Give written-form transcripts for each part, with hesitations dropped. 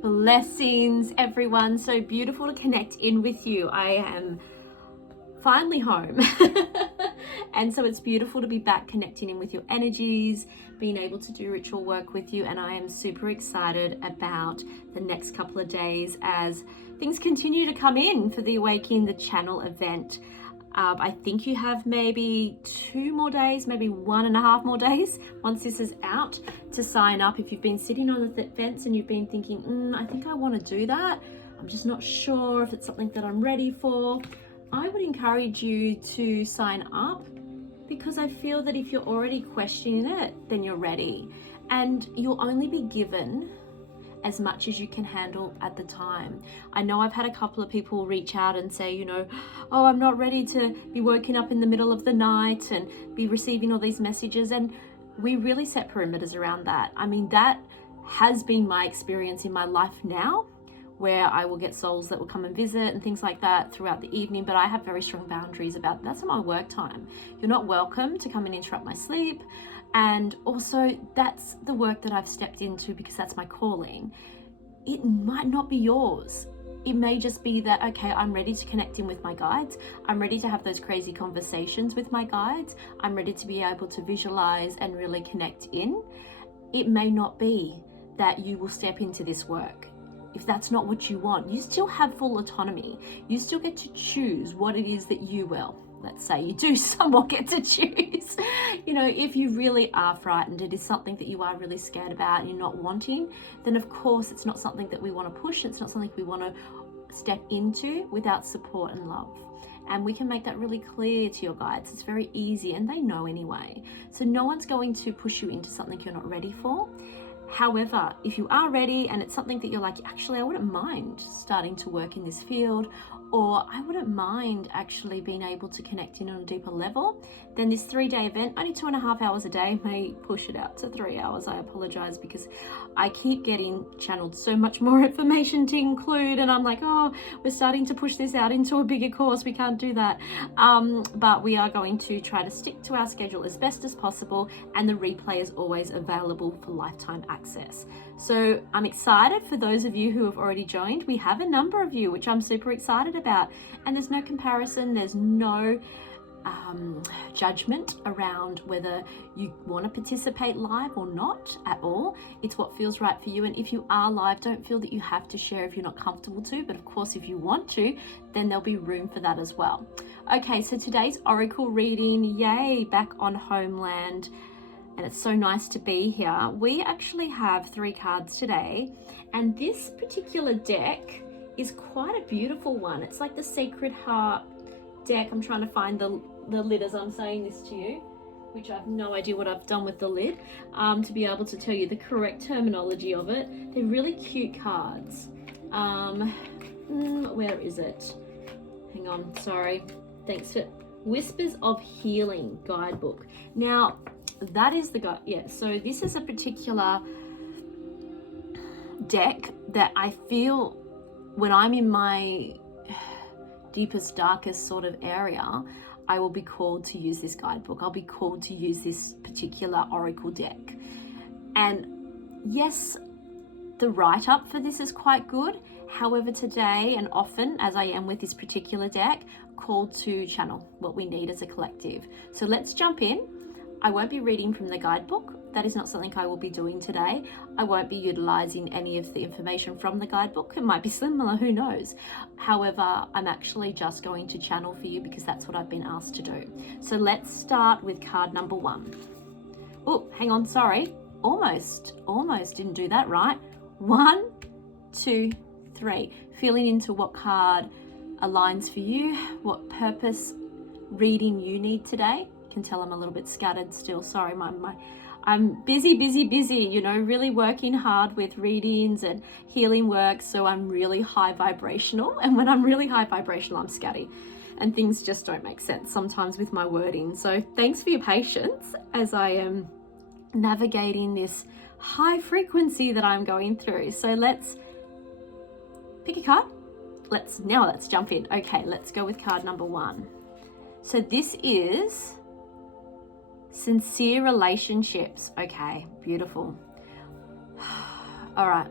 Blessings, everyone. So beautiful to connect in with you. I am finally home. And so it's beautiful to be back connecting in with your energies, being able to do ritual work with you. And I am super excited about the next couple of days as things continue to come in for the Awaken the Channel event. I think you have maybe 2 more days, maybe 1.5 more days once this is out to sign up. If you've been sitting on the fence and you've been thinking, I think I want to do that, I'm just not sure if it's something that I'm ready for, I would encourage you to sign up, because I feel that if you're already questioning it, then you're ready. And you'll only be given as much as you can handle at the time. I know I've had a couple of people reach out and say, oh, I'm not ready to be woken up in the middle of the night and be receiving all these messages. And we really set perimeters around that. I mean, that has been my experience in my life now, where I will get souls that will come and visit and things like that throughout the evening, but I have very strong boundaries about that's not my work time. You're not welcome to come and interrupt my sleep. And also that's the work that I've stepped into because that's my calling. It might not be yours. It may just be that, okay, I'm ready to connect in with my guides. I'm ready to have those crazy conversations with my guides. I'm ready to be able to visualize and really connect in. It may not be that you will step into this work. If that's not what you want, you still have full autonomy. You still get to choose what it is that you will. Let's say you do somewhat get to choose. If you really are frightened, it is something that you are really scared about and you're not wanting, then of course it's not something that we want to push. It's not something we want to step into without support and love. And we can make that really clear to your guides. It's very easy and they know anyway. So no one's going to push you into something you're not ready for. However, if you are ready and it's something that you're like, actually, I wouldn't mind starting to work in this field, or I wouldn't mind actually being able to connect in on a deeper level, then this 3-day event, only 2.5 hours a day, may push it out to 3 hours. I apologize because I keep getting channeled so much more information to include, and I'm like, oh, we're starting to push this out into a bigger course. We can't do that. But we are going to try to stick to our schedule as best as possible, and the replay is always available for lifetime access. So I'm excited for those of you who have already joined. We have a number of you, which I'm super excited about. And there's no comparison. There's no judgment around whether you want to participate live or not at all. It's what feels right for you. And if you are live, don't feel that you have to share if you're not comfortable to. But of course, if you want to, then there'll be room for that as well. Okay, so today's Oracle reading, yay, back on homeland. And it's so nice to be here. We actually have 3 cards today, and this particular deck is quite a beautiful one. It's like the Sacred Heart deck. I'm trying to find the lid as I'm saying this to you, which I have no idea what I've done with the lid to be able to tell you the correct terminology of it. They're really cute cards. Where is it? Hang on, sorry. Thanks for Whispers of Healing guidebook. Now, that is the guide. Yeah, so this is a particular deck that I feel when I'm in my deepest, darkest sort of area, I will be called to use this guidebook. I'll be called to use this particular oracle deck. And yes, the write-up for this is quite good. However, today and often, as I am with this particular deck, called to channel what we need as a collective. So let's jump in. I won't be reading from the guidebook. That is not something I will be doing today. I won't be utilizing any of the information from the guidebook. It might be similar, who knows? However, I'm actually just going to channel for you because that's what I've been asked to do. So let's start with card number 1. Oh, hang on, sorry. Almost didn't do that right. 1, 2, 3. Feeling into what card aligns for you, what purpose reading you need today. Can tell I'm a little bit scattered still. Sorry, I'm busy, really working hard with readings and healing work. So I'm really high vibrational. And when I'm really high vibrational, I'm scatty. And things just don't make sense sometimes with my wording. So thanks for your patience as I am navigating this high frequency that I'm going through. So let's pick a card. Let's jump in. Okay, let's go with card number 1. So this is sincere relationships. Okay, beautiful. All right,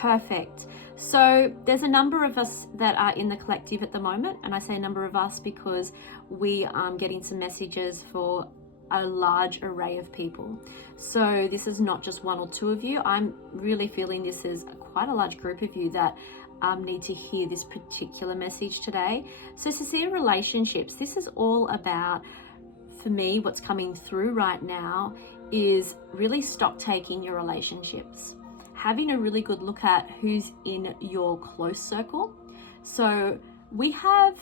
Perfect. So there's a number of us that are in the collective at the moment, and I say a number of us because we are getting some messages for a large array of people. So this is not just one or two of you. I'm really feeling this is quite a large group of you that need to hear this particular message today. So sincere relationships, this is all about, for me, what's coming through right now is really stock taking your relationships, having a really good look at who's in your close circle. So we have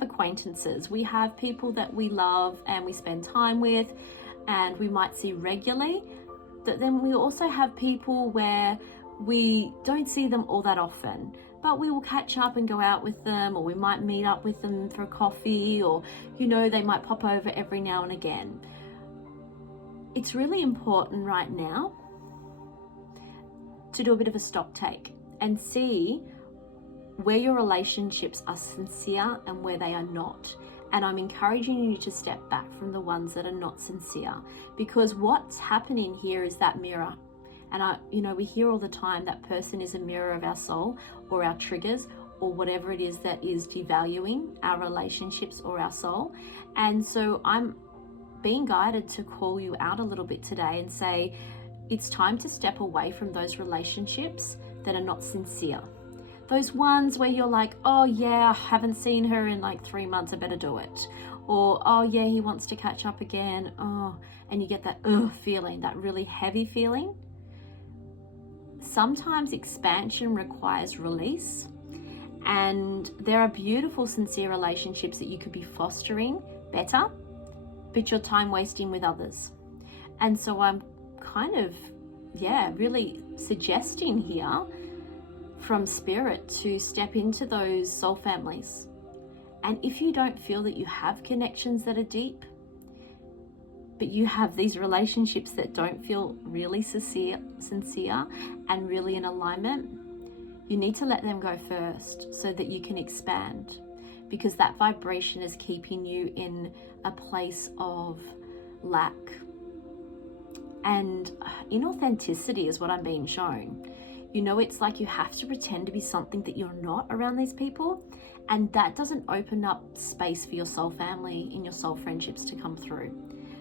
acquaintances, we have people that we love and we spend time with and we might see regularly, but then we also have people where we don't see them all that often, but we will catch up and go out with them, or we might meet up with them for a coffee, or they might pop over every now and again. It's really important right now to do a bit of a stock take and see where your relationships are sincere and where they are not. And I'm encouraging you to step back from the ones that are not sincere, because what's happening here is that mirror. And we hear all the time that person is a mirror of our soul or our triggers or whatever it is that is devaluing our relationships or our soul. And so I'm being guided to call you out a little bit today and say, it's time to step away from those relationships that are not sincere. Those ones where you're like, oh yeah, I haven't seen her in like 3 months, I better do it. Or, oh yeah, he wants to catch up again. Oh, and you get that feeling, that really heavy feeling. Sometimes expansion requires release, and there are beautiful, sincere relationships that you could be fostering better, but you're time wasting with others. And so I'm kind of, really suggesting here from spirit to step into those soul families. And if you don't feel that you have connections that are deep, but you have these relationships that don't feel really sincere and really in alignment, you need to let them go first so that you can expand, because that vibration is keeping you in a place of lack. And inauthenticity is what I'm being shown. It's like you have to pretend to be something that you're not around these people, and that doesn't open up space for your soul family and your soul friendships to come through.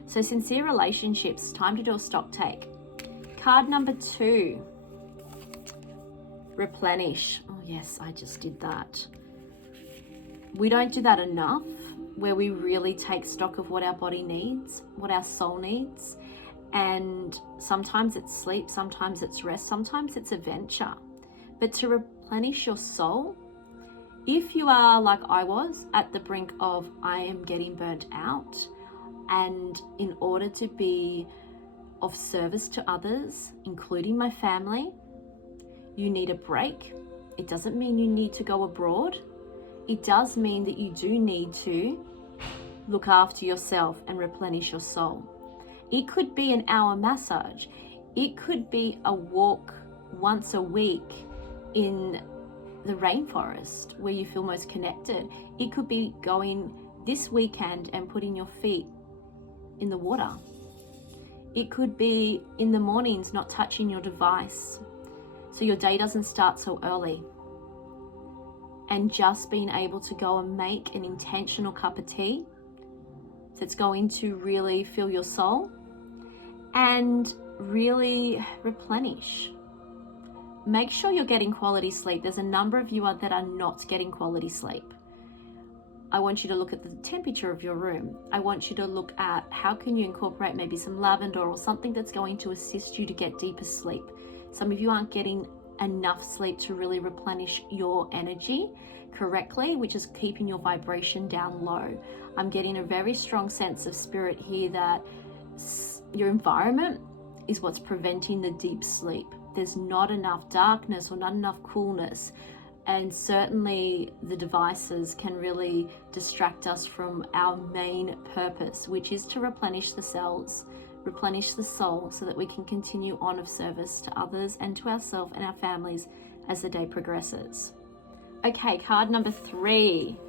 So sincere relationships, time to do a stock take. Card number 2, replenish. Oh yes, I just did that. We don't do that enough, where we really take stock of what our body needs, what our soul needs. And sometimes it's sleep, sometimes it's rest, sometimes it's adventure. But to replenish your soul, if you are like I was at the brink of I am getting burnt out, and in order to be of service to others, including my family, you need a break. It doesn't mean you need to go abroad. It does mean that you do need to look after yourself and replenish your soul. It could be an hour massage. It could be a walk once a week in the rainforest where you feel most connected. It could be going this weekend and putting your feet in the water. It could be in the mornings not touching your device so your day doesn't start so early, and just being able to go and make an intentional cup of tea that's going to really fill your soul and really replenish. Make sure you're getting quality sleep. There's a number of you that are not getting quality sleep. I want you to look at the temperature of your room. I want you to look at how can you incorporate maybe some lavender or something that's going to assist you to get deeper sleep. Some of you aren't getting enough sleep to really replenish your energy correctly, which is keeping your vibration down low. I'm getting a very strong sense of spirit here that your environment is what's preventing the deep sleep. There's not enough darkness or not enough coolness. And certainly the devices can really distract us from our main purpose, which is to replenish the cells, replenish the soul, so that we can continue on of service to others and to ourselves and our families as the day progresses. Okay, card number 3.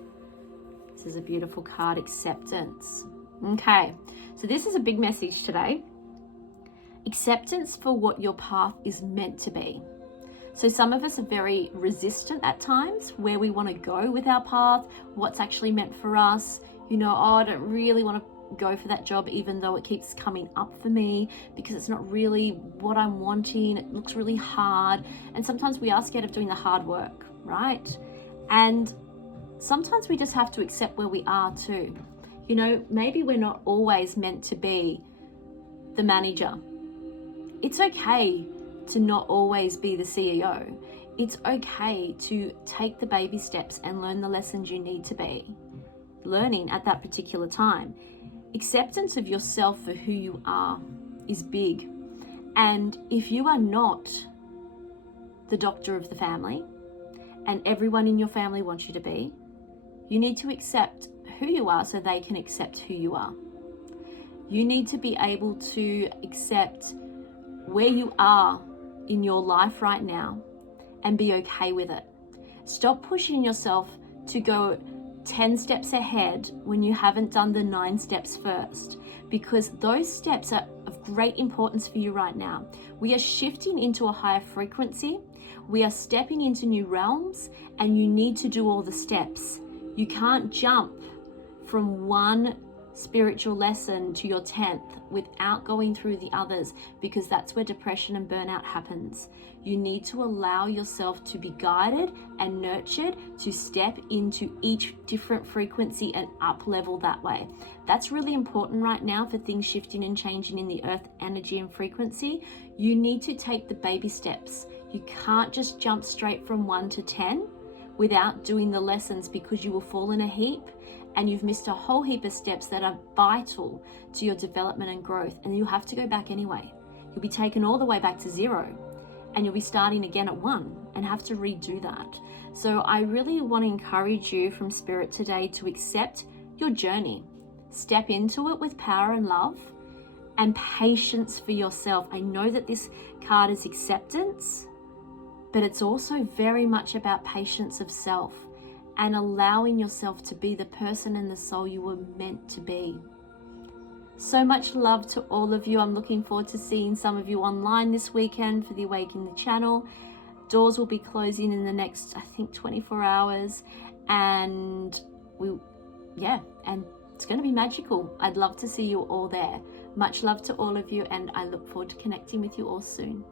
This is a beautiful card, acceptance. Okay, so this is a big message today. Acceptance for what your path is meant to be. So some of us are very resistant at times where we want to go with our path, what's actually meant for us. You know, oh, I don't really want to go for that job even though it keeps coming up for me because it's not really what I'm wanting. It looks really hard. And sometimes we are scared of doing the hard work, right? And sometimes we just have to accept where we are too. You know, maybe we're not always meant to be the manager. It's okay to not always be the CEO. It's okay to take the baby steps and learn the lessons you need to be learning at that particular time. Acceptance of yourself for who you are is big. And if you are not the doctor of the family and everyone in your family wants you to be, you need to accept who you are so they can accept who you are. You need to be able to accept where you are in your life right now and be okay with it. Stop pushing yourself to go 10 steps ahead when you haven't done the 9 steps first, because those steps are of great importance for you right now. We are shifting into a higher frequency. We are stepping into new realms, and you need to do all the steps. You can't jump from one spiritual lesson to your 10th without going through the others, because that's where depression and burnout happens. You need to allow yourself to be guided and nurtured to step into each different frequency and up level that way. That's really important right now for things shifting and changing in the earth energy and frequency. You need to take the baby steps. You can't just jump straight from 1 to 10 without doing the lessons, because you will fall in a heap and you've missed a whole heap of steps that are vital to your development and growth, and you'll have to go back anyway. You'll be taken all the way back to 0, and you'll be starting again at 1 and have to redo that. So I really want to encourage you from Spirit today to accept your journey. Step into it with power and love and patience for yourself. I know that this card is acceptance, but it's also very much about patience of self and allowing yourself to be the person and the soul you were meant to be. So much love to all of you. I'm looking forward to seeing some of you online this weekend for the Awaken the Channel. Doors will be closing in the next, I think, 24 hours. And it's going to be magical. I'd love to see you all there. Much love to all of you, and I look forward to connecting with you all soon.